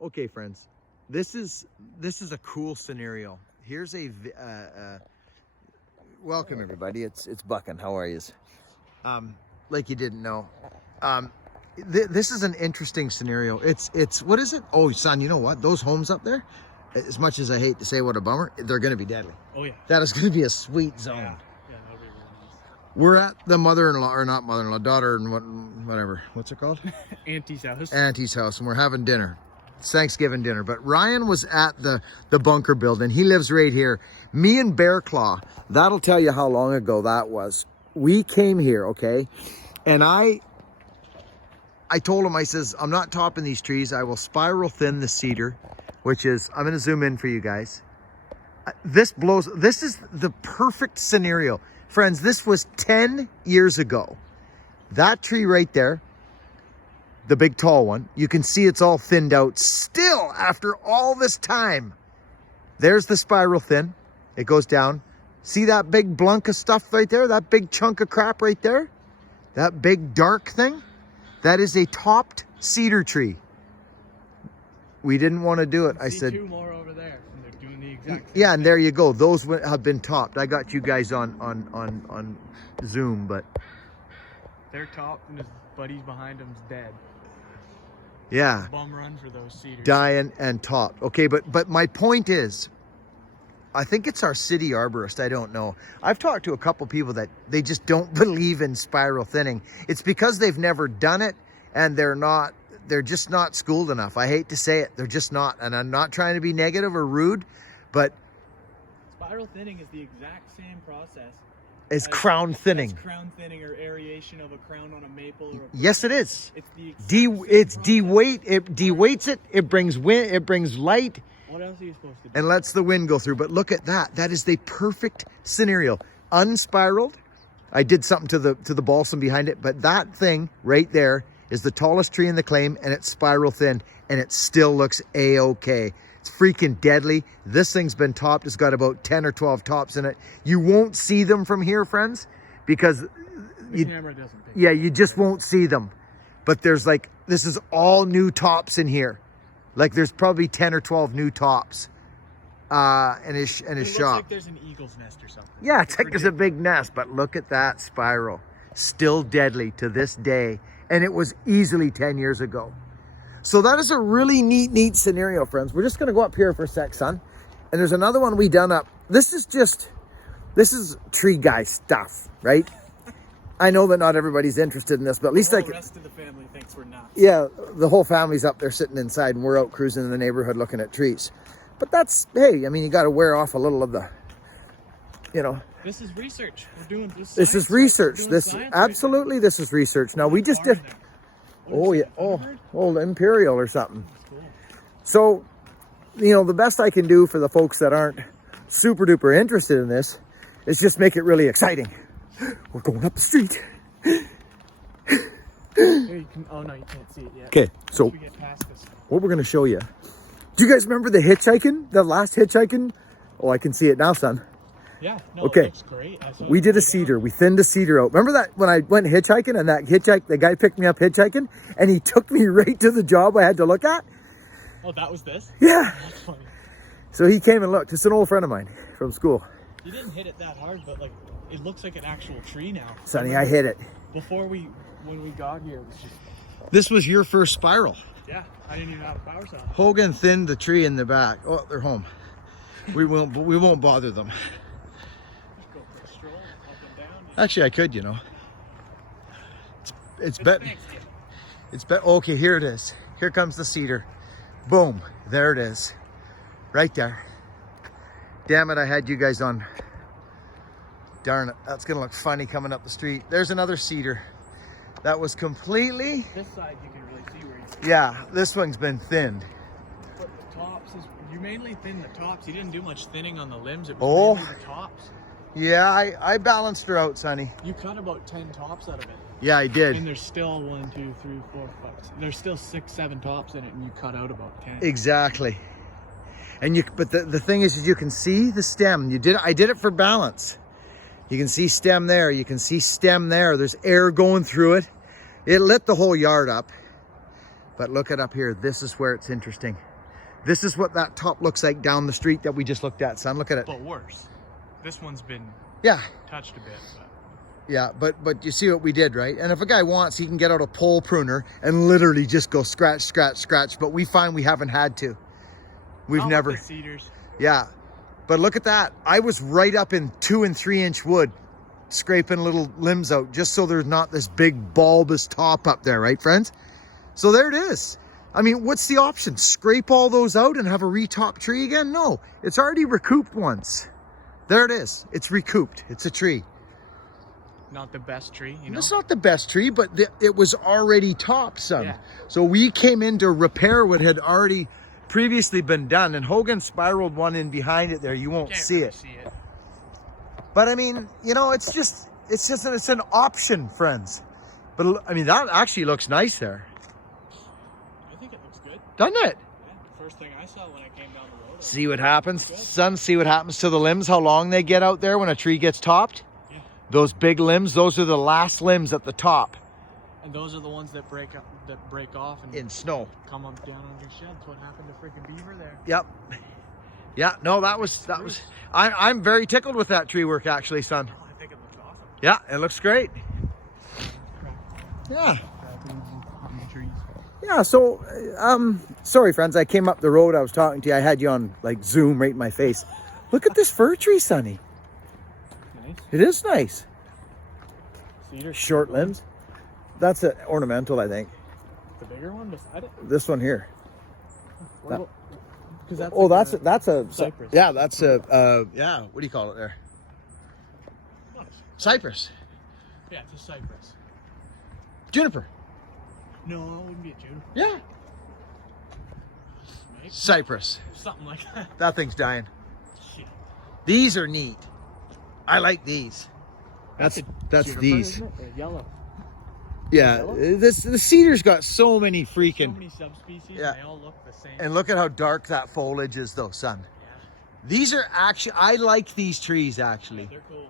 Okay, friends, this is a cool scenario. Here's a welcome everybody. It's Buckin. How are you? Like you didn't know. This is an interesting scenario. It's what is it? Oh, son, you know what? Those homes up there, as much as I hate to say what a bummer, they're going to be deadly. Oh yeah. That is going to be a sweet zone. Yeah, that'll be really nice. We're at the mother-in-law, or not mother-in-law, daughter and whatever. What's it called? Auntie's house. Auntie's house, and we're having dinner. It's Thanksgiving dinner. But Ryan was at the bunker building. He lives right here. Me and Bear Claw, that'll tell you how long ago that was. We came here, okay? And I told him, I says, I'm not topping these trees. I will spiral thin the cedar, which is, I'm going to zoom in for you guys. This is the perfect scenario. Friends, this was 10 years ago. That tree right there, the big tall one, you can see it's all thinned out still after all this time. There's the spiral thin. It goes down. See that big blunk of stuff right there? That big chunk of crap right there? That big dark thing? That is a topped cedar tree. We didn't want to do it. I said, two more over there, and they're doing the exact yeah, and there you go. Those have been topped. I got you guys on Zoom, but they're topped, and his buddies behind him's dead. yeah, Bum run for those cedars. dying and topped. Okay, but my point is, I think it's our city arborist. I don't know. I've talked to a couple people that they just don't believe in spiral thinning. It's because they've never done it, and they're just not schooled enough. I hate to say it. They're just not. And I'm not trying to be negative or rude, but Spiral thinning is the exact same process as crown thinning. As crown thinning or aeration of a crown on a maple. Or a yes, it is. It's the It's de-weight. It de-weights it. It brings wind. It brings light. What else are you supposed to do? And lets the wind go through. But look at that. That is the perfect scenario. Unspiraled. I did something to the balsam behind it, but that thing right there is the tallest tree in the claim, and it's spiral thin, and it still looks a-okay. It's freaking deadly. This thing's been topped. It's got about 10 or 12 tops in it. You won't see them from here, friends, because the camera doesn't pick yeah, you just won't see them. But there's like, this is all new tops in here. Like there's probably 10 or 12 new tops in his shop. It looks like there's an eagle's nest or something. Yeah, it's like there's a big nest, but look at that spiral. Still deadly to this day. And it was easily 10 years ago. So that is a really neat scenario, friends. We're just going to go up here for a sec, son. And there's another one we done up. This is tree guy stuff, right? I know that not everybody's interested in this, but at least the rest of the family thinks we're nuts. Yeah, the whole family's up there sitting inside, and we're out cruising in the neighborhood looking at trees. But that's, hey, I mean, you got to wear off a little of the, you know. This is research. We're doing this. This is research. This absolutely, this is research. Now we just did. Oh yeah. Oh, Imperial or something. Cool. So, you know, the best I can do for the folks that aren't super duper interested in this is just make it really exciting. We're going up the street. Here you can, oh no, you can't see it yet. Okay, so We get past this. what we're going to show you. Do you guys remember the hitchhiking? The last hitchhiking? Oh, I can see it now, son. Yeah, no, Okay. It looks great. We did a cedar. We thinned a cedar out. Remember that when I went hitchhiking and the guy picked me up hitchhiking and he took me right to the job I had to look at? Oh, that was this? Yeah. That's funny. So he came and looked. It's an old friend of mine from school. You didn't hit it that hard, but like it looks like an actual tree now. Sonny, I hit it. When we got here, it was just, This was your first spiral. yeah, I didn't even have a power saw. Hogan thinned the tree in the back. Oh, they're home. We won't bother them. Just go for a stroll up and down. Actually, I could, you know. It's okay, here it is. Here comes the cedar. Boom. There it is. Right there. Damn it, I had you guys on. Darn it. That's going to look funny coming up the street. There's another cedar. That was completely... This side you can really see where Yeah, this one's been thinned. But the tops is, you mainly thin the tops. You didn't do much thinning on the limbs. It Oh. was mainly the tops. Yeah, I balanced her out, Sonny. You cut about 10 tops out of it. Yeah, I did. And there's still 1, 2, 3, 4, 5. There's still 6, 7 tops in it, and you cut out about 10. Exactly. And but the thing is you can see the stem. I did it for balance. You can see stem there. You can see stem there. There's air going through it. It lit the whole yard up. But look at up here. This is where it's interesting. This is what that top looks like down the street that we just looked at, son. Look at it. But worse. This one's been touched a bit. But. Yeah, but you see what we did, right? And if a guy wants, he can get out a pole pruner and literally just go scratch, scratch, scratch. But we find we haven't had to. We've Not never. with the cedars. Yeah. But look at that. I was right up in 2 and 3 inch wood, scraping little limbs out just so there's not this big bulbous top up there, right, friends? So there it is. I mean, what's the option? Scrape all those out and have a retop tree again? No, it's already recouped once. There it is. It's recouped. It's a tree. Not the best tree, you know? It's not the best tree, but it was already topped, son. Yeah. So we came in to repair what had already previously been done, and Hogan spiraled one in behind it there. You won't Can't see really it. see it. But I mean, you know, it's an option, friends. But I mean, that actually looks nice there. I think it looks good. Doesn't it? Yeah, the first thing I saw when I came down the road. See what happens, son? See what happens to the limbs, how long they get out there when a tree gets topped? Yeah. Those big limbs, those are the last limbs at the top. And those are the ones that break off and In snow. come up down on your shed. That's what happened to freaking beaver there. Yep. Yeah, no, that was I'm very tickled with that tree work actually, son. Oh, I think it looks awesome. Yeah, it looks great. Yeah. Trees. Yeah, so sorry friends, I came up the road, I was talking to you, I had you on like Zoom right in my face. Look at this fir tree, Sonny. Nice. It is nice. Cedar. Short limbs. That's an ornamental, I think. The bigger one beside it? This one here. Because that's Oh, like that's a cypress. Yeah, that's a yeah, what do you call it there? Nice. Cypress. Yeah, it's a cypress. Juniper. No, it wouldn't be a juniper. Yeah. Maybe. Cypress. Something like that. That thing's dying. Shit. These are neat. I like these. That's Juniper, these. isn't it? Or yellow. Yeah, the cedar's got so many So freaking. many subspecies. Yeah. And they all look the same. And look at how dark that foliage is, though, son. Yeah. These are actually. I like these trees Yeah, actually. they're cool.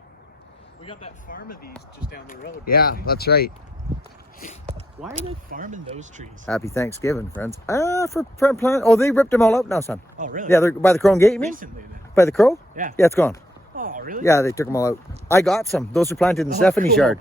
We got that farm of these just down the road. Yeah, right? that's right. Why are they farming those trees? Happy Thanksgiving, friends. For plant. Oh, they ripped them all out now, son. Oh, really? Yeah, they're by the Crow Gate. You mean? Recently then. By the Crow? Yeah. Yeah, it's gone. Oh, really? Yeah, they took them all out. I got some. Those are planted in Stephanie's cool. yard.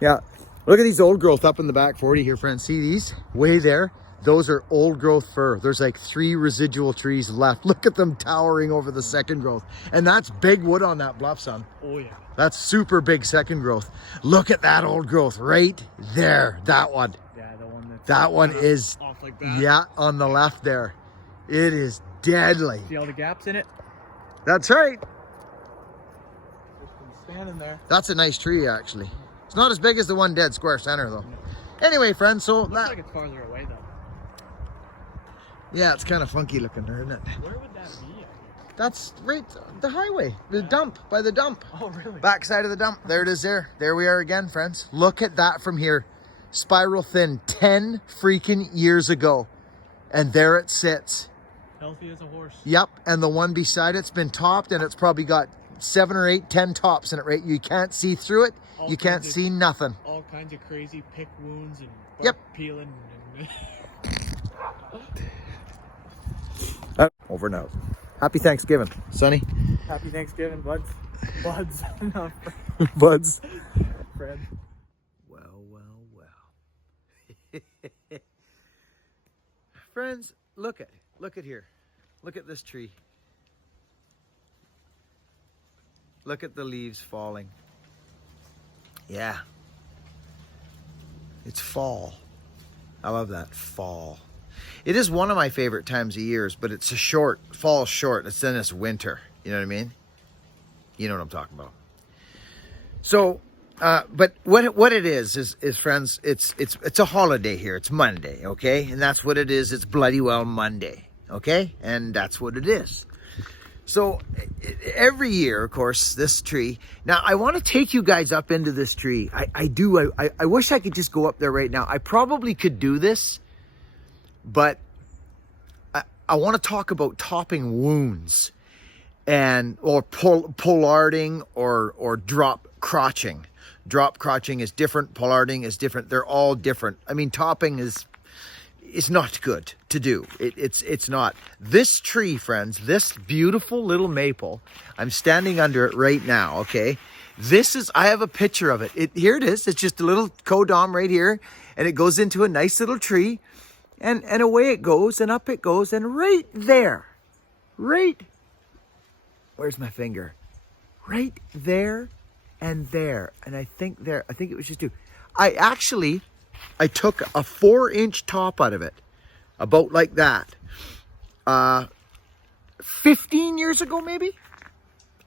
Yeah. Look at these old growth up in the back 40 here, friends. See these? Way there. Those are old growth fir. There's like 3 residual trees left. Look at them towering over the second growth. And that's big wood on that bluff, son. Oh, yeah. That's super big second growth. Look at that old growth right there. That one. Yeah, the one that's That one is, off like that. yeah, on the left there. It is deadly. See all the gaps in it? That's right. Just been standing there. That's a nice tree, actually. It's not as big as the one dead square center, though. Anyway, friends, so Looks that, like it's farther away, though. yeah, it's kind of funky looking there, isn't it? Where would that be? That's right, the highway, the dump, by the dump. Oh, really? Backside of the dump. There it is there. There we are again, friends. Look at that from here. Spiral thin 10 freaking years ago. And there it sits. Healthy as a horse. Yep, and the one beside it's been topped and it's probably got 7 or 8, 10 tops in it, right? You can't see through it. All You can't kinds of- see nothing. All kinds of crazy pick wounds and Yep. bark peeling. And Over and out. Happy Thanksgiving, Sonny. Happy Thanksgiving, buds. Buds. Not Buds. Fred. Well. Friends, look at here. Look at this tree. Look at the leaves falling. Yeah. It's fall. I love that, fall. It is one of my favorite times of years, but it's fall's short. It's then it's winter. You know what I mean? You know what I'm talking about. So, but what it is friends, it's a holiday here. It's Monday, okay? And that's what it is. It's bloody well Monday, okay? And that's what it is. So every year, of course, this tree. Now, I want to take you guys up into this tree. I wish I could just go up there right now. I probably could do this, but I want to talk about topping wounds or pollarding or drop crotching. Drop crotching is different. Pollarding is different. They're all different. I mean, topping is, is not good to do. It's not. This tree, friends, this beautiful little maple, I'm standing under it right now, okay? I have a picture of it. Here it is. It's just a little codom right here, and it goes into a nice little tree, and away it goes, and up it goes, and right there, where's my finger? Right there and there, and I think it was just two. I took a 4-inch top out of it, about like that, 15 years ago maybe.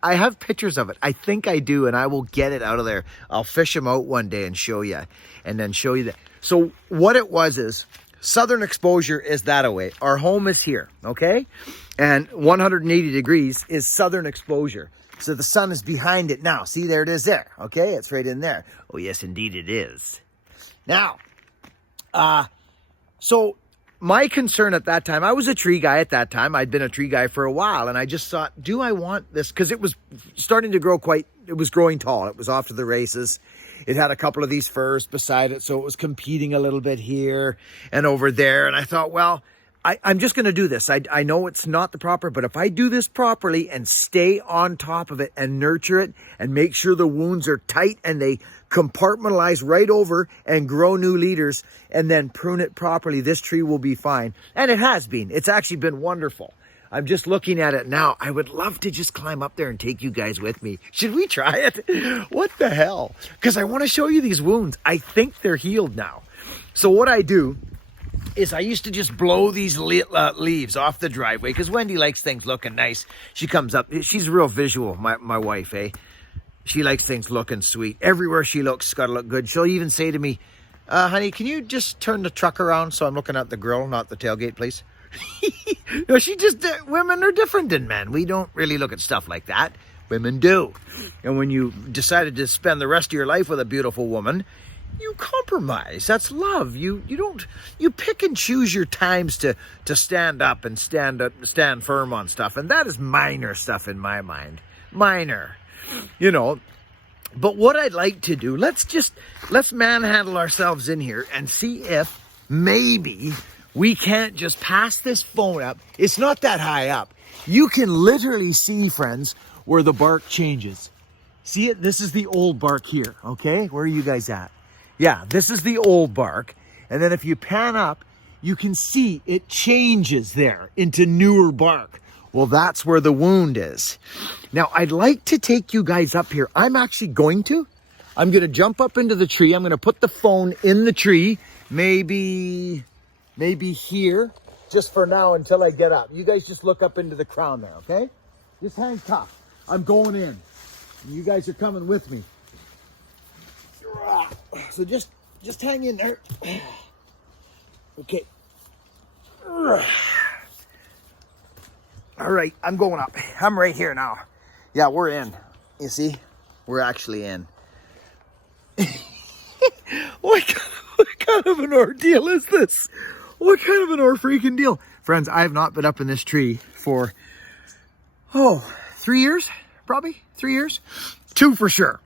I have pictures of it. I think I do, and I will get it out of there. I'll fish them out one day and show you, and then show you that. So what it was is, southern exposure is that away. Our home is here, okay? And 180 degrees is southern exposure. So the sun is behind it now. See, there it is there, okay? It's right in there. Oh, yes, indeed it is. Now, so my concern at that time, I was a tree guy at that time. I'd been a tree guy for a while, and I just thought, do I want this? Because it was starting to grow it was growing tall. It was off to the races. It had a couple of these firs beside it, so it was competing a little bit here and over there. And I thought, well, I'm just going to do this. I know it's not the proper, but if I do this properly and stay on top of it and nurture it and make sure the wounds are tight and they compartmentalize right over and grow new leaders and then prune it properly, this tree will be fine. And it has been. It's actually been wonderful. I'm just looking at it now. I would love to just climb up there and take you guys with me. Should we try it? What the hell? Because I want to show you these wounds. I think they're healed now. So what I do is I used to just blow these leaves off the driveway, because Wendy likes things looking nice. She comes up. She's real visual, my wife, eh? She likes things looking sweet. Everywhere she looks, it's got to look good. She'll even say to me, honey, can you just turn the truck around so I'm looking at the grill, not the tailgate, please? No, women are different than men. We don't really look at stuff like that. Women do. And when you decided to spend the rest of your life with a beautiful woman, you compromise. That's love. You pick and choose your times to stand up and stand firm on stuff. And that is minor stuff in my mind. Minor. But what I'd like to do, let's manhandle ourselves in here and see if maybe we can't just pass this phone up. It's not that high up. You can literally see, friends, where the bark changes. See it? This is the old bark here, okay? Where are you guys at? Yeah, this is the old bark. And then if you pan up, you can see it changes there into newer bark. Well, that's where the wound is. Now, I'd like to take you guys up here. I'm going to jump up into the tree. I'm going to put the phone in the tree. Maybe here, just for now until I get up. You guys just look up into the crown there, okay? Just hang tough. I'm going in. You guys are coming with me. So just hang in there. Okay. All right, I'm going up. I'm right here now. Yeah, we're in. You see? We're actually in. What kind of an ordeal is this? What kind of an freaking deal? Friends, I have not been up in this tree for, 3 years? Probably 3 years? 2 for sure.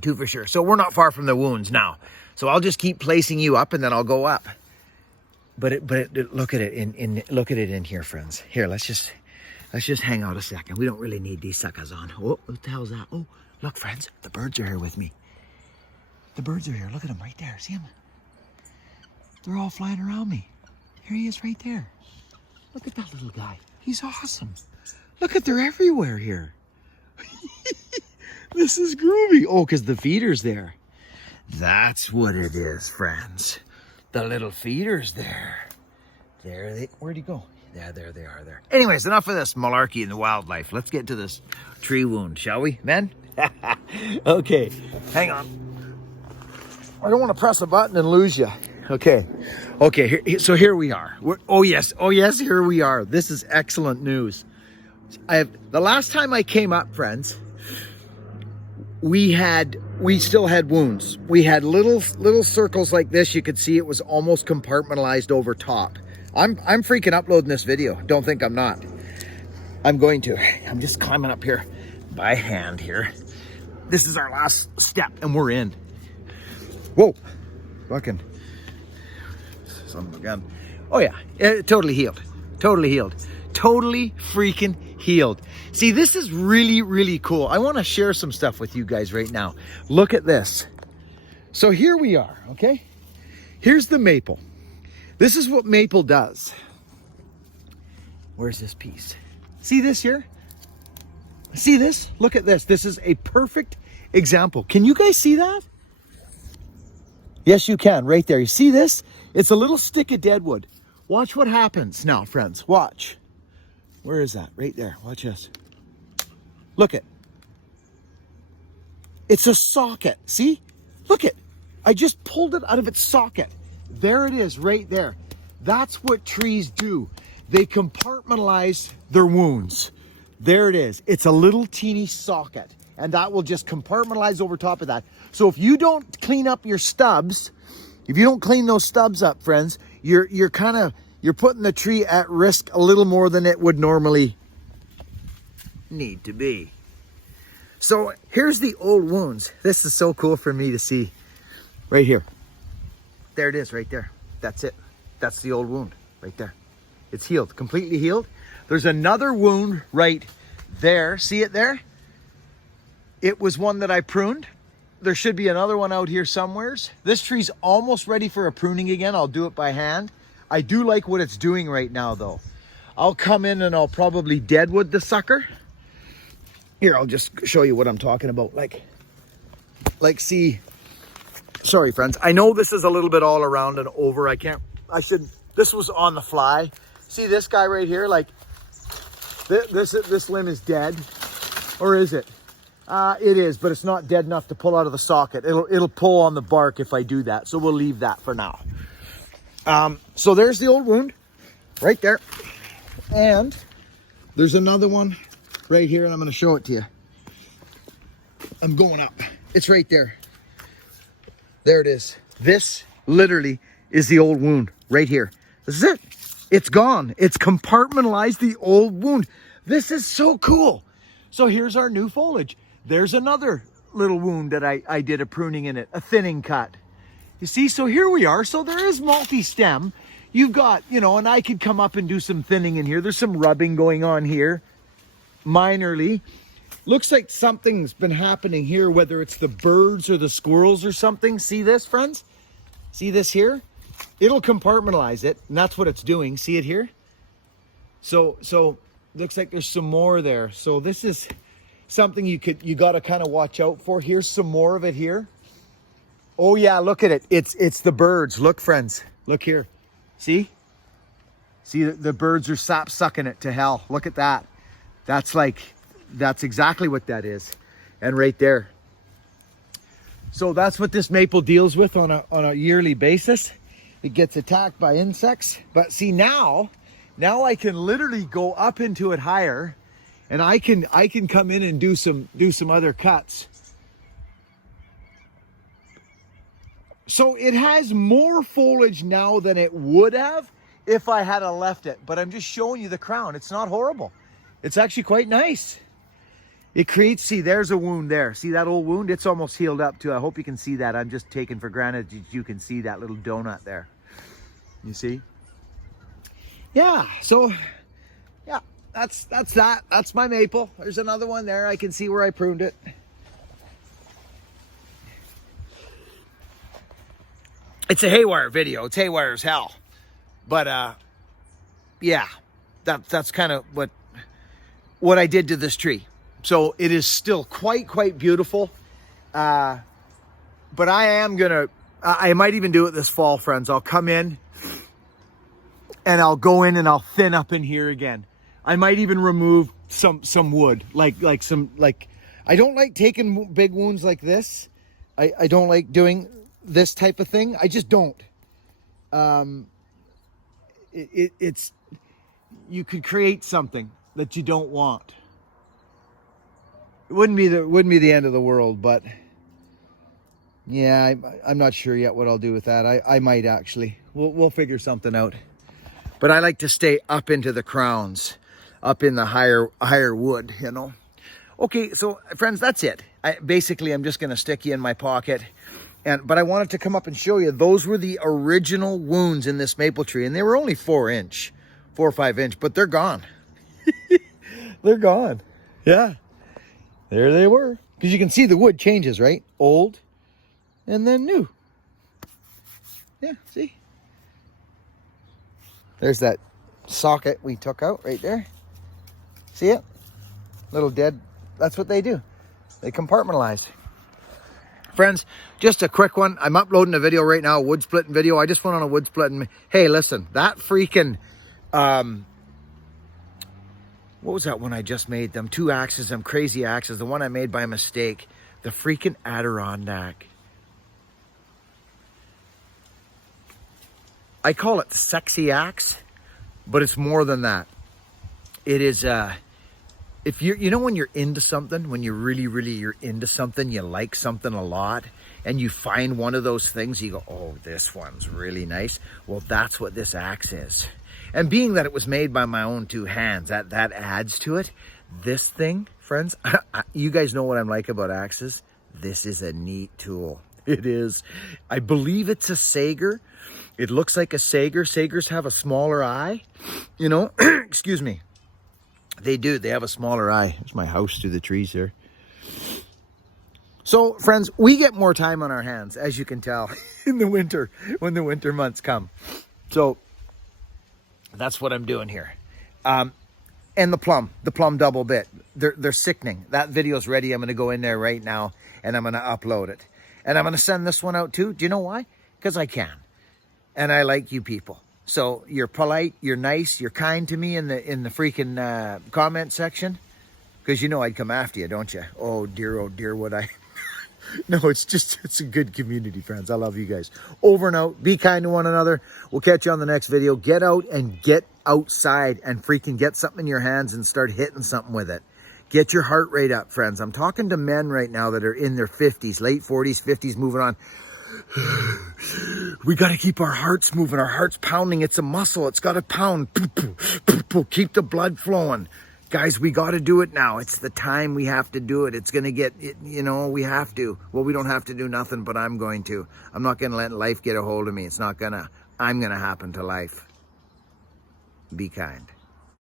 2 for sure. So we're not far from the wounds now. So I'll just keep placing you up and then I'll go up. But look at it look at it in here, friends. Here, let's just hang out a second. We don't really need these suckers on. Oh, what the hell's that? Oh, look, friends, the birds are here with me. The birds are here. Look at them right there. See them? They're all flying around me. Here he is right there. Look at that little guy. He's awesome. Look at, they're everywhere here. This is groovy. Oh, because the feeder's there. That's what it is, friends. The little feeder's there. Where'd he go? Yeah, there they are there. Anyways, enough of this malarkey in the wildlife. Let's get to this tree wound, shall we, men? Okay, hang on. I don't want to press a button and lose you. Okay, so here we are. Oh yes, here we are. This is excellent news. The last time I came up, friends, we still had wounds. We had little circles like this. You could see it was almost compartmentalized over top. I'm freaking uploading this video. Don't think I'm not. I'm going to. I'm just climbing up here by hand here. This is our last step and we're in. Whoa, fucking. son of a gun. Oh yeah, totally healed. Totally healed. Totally freaking healed. See, this is really, really cool. I want to share some stuff with you guys right now. Look at this. So here we are, okay? Here's the maple. This is what maple does. Where's this piece? See this here? See this? Look at this. This is a perfect example. Can you guys see that? Yes, you can, right there. You see this? It's a little stick of deadwood. Watch what happens now, friends. Watch. Where is that? Right there. Watch this. Look it. It's a socket. See? Look it. I just pulled it out of its socket. There it is, right there. That's what trees do. They compartmentalize their wounds. There it is. It's a little teeny socket, and that will just compartmentalize over top of that. So if you don't clean up your stubs, if you don't clean those stubs up, friends, you're putting the tree at risk a little more than it would normally need to be. So here's the old wounds. This is so cool for me to see right here. There it is right there. That's it. That's the old wound right there. It's healed, completely healed. There's another wound right there. See it there? It was one that I pruned. There should be another one out here somewheres. This tree's almost ready for a pruning again. I'll do it by hand. I do like what it's doing right now though. I'll come in and I'll probably deadwood the sucker. Here, I'll just show you what I'm talking about. Like see, sorry friends. I know this is a little bit all around and over. This was on the fly. See this guy right here? Like this limb is dead, or is it? It is, but it's not dead enough to pull out of the socket. It'll pull on the bark if I do that. So we'll leave that for now. So there's the old wound right there. And there's another one right here, and I'm going to show it to you. I'm going up. It's right there. There it is. This literally is the old wound right here. This is it. It's gone. It's compartmentalized the old wound. This is so cool. So here's our new foliage. There's another little wound that I did a pruning in it, a thinning cut. You see, so here we are. So there is multi-stem. You've got, and I could come up and do some thinning in here. There's some rubbing going on here, minorly. Looks like something's been happening here, whether it's the birds or the squirrels or something. See this, friends? See this here? It'll compartmentalize it, and that's what it's doing. See it here? So looks like there's some more there. So this is something you got to kind of watch out for. Here's some more of it here. Oh yeah, look at it. It's the birds. Look, friends. Look here. See the birds are sap sucking it to hell. Look at that. That's exactly what that is. And right there. So that's what this maple deals with on a yearly basis. It gets attacked by insects. But see, now I can literally go up into it higher, and I can come in and do some other cuts. So it has more foliage now than it would have if I had left it. But I'm just showing you the crown. It's not horrible. It's actually quite nice. It creates, see, there's a wound there. See that old wound? It's almost healed up too. I hope you can see that. I'm just taking for granted you can see that little donut there. You see? Yeah, so, yeah, that's that. That's my maple. There's another one there. I can see where I pruned it. It's a haywire video. It's haywire as hell. But, yeah, that's kind of what I did to this tree. So it is still quite beautiful. But I might even do it this fall, friends. I'll come in and I'll go in and I'll thin up in here again. I might even remove some wood, like I don't like taking big wounds like this. I don't like doing this type of thing. I just don't. It's you could create something that you don't want. It wouldn't be the end of the world, but yeah, I'm not sure yet what I'll do with that. I might actually. We'll figure something out. But I like to stay up into the crowns, up in the higher wood, Okay, so friends, that's it. I'm just going to stick you in my pocket. But I wanted to come up and show you, those were the original wounds in this maple tree. And they were only 4 or 5 inch, but they're gone. They're gone. Yeah. There they were. Because you can see the wood changes, right? Old and then new. Yeah, see? There's that socket we took out right there. See it? Little dead. That's what they do. They compartmentalize. Friends, just a quick one. I'm uploading a video right now, a wood splitting video. I just went on a wood splitting. Hey, listen, that freaking, what was that one I just made? Them 2 axes, them crazy axes. The one I made by mistake. The freaking Adirondack. I call it sexy axe, but it's more than that. It is, if you're, you know, when you're into something, when you're you're into something, you like something a lot, and you find one of those things, you go, oh, this one's really nice. Well, that's what this axe is. And being that it was made by my own 2 hands, that adds to it. This thing, friends, you guys know what I'm like about axes. This is a neat tool. It is. I believe it's a Sager. It looks like a Sager. Sagers have a smaller eye, you know, excuse me. They do. They have a smaller eye. There's my house through the trees here. So, friends, we get more time on our hands, as you can tell, in the winter, when the winter months come. So, that's what I'm doing here. And the plum double bit. They're sickening. That video's ready. I'm going to go in there right now, and I'm going to upload it. And I'm going to send this one out, too. Do you know why? Because I can. And I like you people. So you're polite, you're nice, you're kind to me in the freaking comment section, because you know I'd come after you, don't you? Oh dear, would I? No, it's a good community, friends. I love you guys. Over and out. Be kind to one another. We'll catch you on the next video. Get out and get outside and freaking get something in your hands and start hitting something with it. Get your heart rate up, friends. I'm talking to men right now that are in their 50s, late 40s, 50s, moving on. We got to keep our hearts moving, our hearts pounding. It's a muscle. It's got to pound. Keep the blood flowing. Guys, we got to do it now. It's the time we have to do it. It's going to get, you know, we have to. Well, we don't have to do nothing, but I'm going to. I'm not going to let life get a hold of me. It's not going to. I'm going to happen to life. Be kind.